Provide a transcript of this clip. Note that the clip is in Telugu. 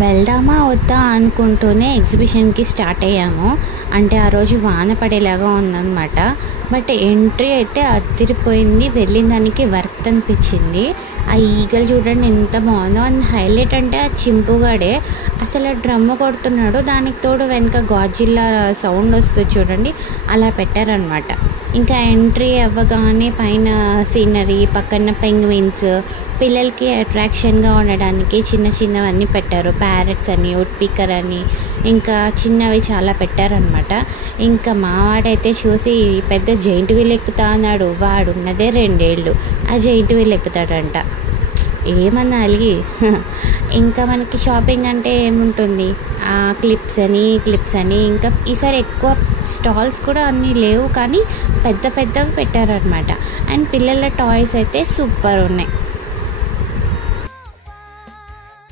వెళ్దామా వద్దా అనుకుంటూనే ఎగ్జిబిషన్కి స్టార్ట్ అయ్యాము. అంటే ఆ రోజు వాన పడేలాగా ఉందన్నమాట. బట్ ఎంట్రీ అయితే అదిరిపోయింది. వెళ్ళిన దానికి వర్త్ అనిపించింది. ఆ ఈగలు చూడండి ఎంత బాగుందో. అండ్ హైలైట్ అంటే ఆ చింపుగాడే అసలు డ్రమ్ము కొడుతున్నాడు. దానికి తోడు వెనక గాడ్జిల్లా సౌండ్ వస్తుంది చూడండి, అలా పెట్టారనమాట. ఇంకా ఎంట్రీ అవ్వగానే పైన సీనరీ, పక్కన పెంగ్విన్స్, పిల్లలకి అట్రాక్షన్గా ఉండడానికి చిన్న చిన్నవన్నీ పెట్టారు. ప్యారెట్స్ అని, వుడ్ పీకర్ అని, ఇంకా చిన్నవి చాలా పెట్టారనమాట. ఇంకా మావాడైతే చూసి పెద్ద జైంట్ వీల్ ఎక్కుతా అన్నాడు. వాడు ఉన్నదే 2 ఏళ్ళు, ఆ జైంట్ వీల్ ఎక్కుతాడంట. ఏమనాలి. ఇంకా మనకి షాపింగ్ అంటే ఏముంటుంది, క్లిప్స్ అని. ఇంకా ఈసారి ఎక్కువ స్టాల్స్ కూడా అన్నీ లేవు, కానీ పెద్దవి పెట్టారనమాట. అండ్ పిల్లల టాయ్స్ అయితే సూపర్ ఉన్నాయి.